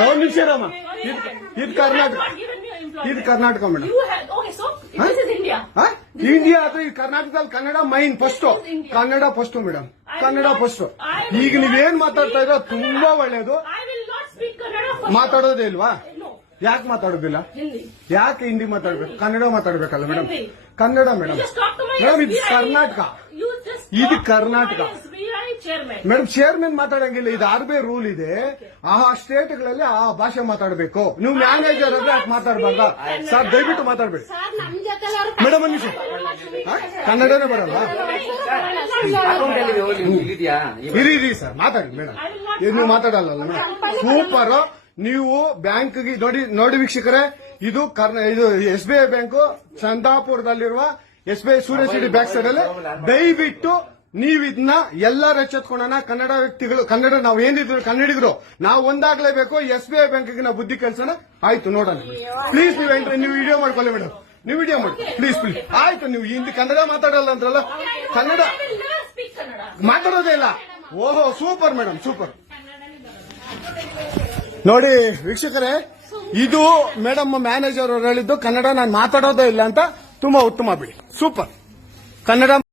ಒಂದು ನಿಮಿಷ ರಾಮ, ಇದು ಕರ್ನಾಟಕ, ಇದು ಕರ್ನಾಟಕ ಮೇಡಮ್. ಇಂಡಿಯಾ ಅದು ಈ ಕರ್ನಾಟಕದಲ್ಲಿ Kannada main first, Kannada first madam, Kannada first. ಈಗ ನೀವೇನ್ ಮಾತಾಡ್ತಾ ಇರೋ ತುಂಬಾ ಒಳ್ಳೇದು. ಮಾತಾಡೋದೇ ಇಲ್ವಾ? ಯಾಕೆ ಮಾತಾಡೋದಿಲ್ಲ? ಯಾಕೆ ಹಿಂದಿ ಮಾತಾಡ್ಬೇಕು? ಕನ್ನಡ ಮಾತಾಡ್ಬೇಕಲ್ಲ ಮೇಡಮ್? ಕನ್ನಡ ಮೇಡಮ್. ಮೇಡಮ್ ಇದು ಕರ್ನಾಟಕ, ಇದು ಕರ್ನಾಟಕ ಮೇಡಮ್. ಚೇರ್ಮನ್ ಮಾತಾಡಂಗಿಲ್ಲ, ಇದು RBI ರೂಲ್ ಇದೆ. ಆ ಸ್ಟೇಟ್ಗಳಲ್ಲಿ ಆ ಭಾಷೆ ಮಾತಾಡಬೇಕು. ನೀವು ಮ್ಯಾನೇಜರ್ ಆದ್ರೆ ಯಾಕೆ ಮಾತಾಡಬಾರ್ದ ಸರ್? ದಯವಿಟ್ಟು ಮಾತಾಡ್ಬೇಡಿ ಮೇಡಮ್. ಒಂದು ನಿಮಿಷ, ಕನ್ನಡನೇ ಬರಲ್ಲ? ಇರಿ ಸರ್, ಮಾತಾಡಿ ಮೇಡಮ್. ನೀವು ಮಾತಾಡಲ್ಲ ಮೇಡಮ್? ಸೂಪರ್. ನೀವು ಬ್ಯಾಂಕ್ಗೆ ನೋಡಿ ವೀಕ್ಷಕರೇ, ಇದು SBI ಬ್ಯಾಂಕು ಚಂದಾಪುರದಲ್ಲಿರುವ SBI ಸೂರ್ಯ ಸಿಟಿ ಬ್ಯಾಕ್ ಸೈಡ್ ಅಲ್ಲಿ. ದಯವಿಟ್ಟು ನೀವು ಇದನ್ನ ಎಲ್ಲರೂ ಎಚ್ಚೆತ್ಕೊಳ್ಳೋಣ. ಕನ್ನಡ ವ್ಯಕ್ತಿಗಳು, ಕನ್ನಡ ನಾವು ಏನಿದ್ರು ಕನ್ನಡಿಗರು, ನಾವು ಒಂದಾಗ್ಲೇಬೇಕು. SBI ಬ್ಯಾಂಕ್ಗೆ ನಾವು ಬುದ್ಧಿ ಕಲ್ಸೋಣ. ಆಯ್ತು, ನೋಡೋಣ ಪ್ಲೀಸ್. ನೀವು ವಿಡಿಯೋ ಮಾಡ್ಕೊಳ್ಳಿ ಮೇಡಮ್, ನೀವು ವಿಡಿಯೋ ಮಾಡಿ ಪ್ಲೀಸ್. ಆಯ್ತು, ನೀವು ಹಿಂದಿ ಕನ್ನಡ ಮಾತಾಡಲ್ಲ ಅಂದ್ರಲ್ಲ? ಕನ್ನಡ ಮಾತಾಡೋದೇ ಇಲ್ಲ. ಓಹೋ, ಸೂಪರ್ ಮೇಡಮ್, ಸೂಪರ್. ನೋಡಿ ವೀಕ್ಷಕರೇ, ಇದು ಮೇಡಮ್ ಮ್ಯಾನೇಜರ್ ಅವರು ಹೇಳಿದ್ದು ಕನ್ನಡ ನಾನು ಮಾತಾಡೋದೇ ಇಲ್ಲ ಅಂತ. ತುಂಬಾ ಉತ್ತಮ ಬಿಡಿ, ಸೂಪರ್. ಕನ್ನಡ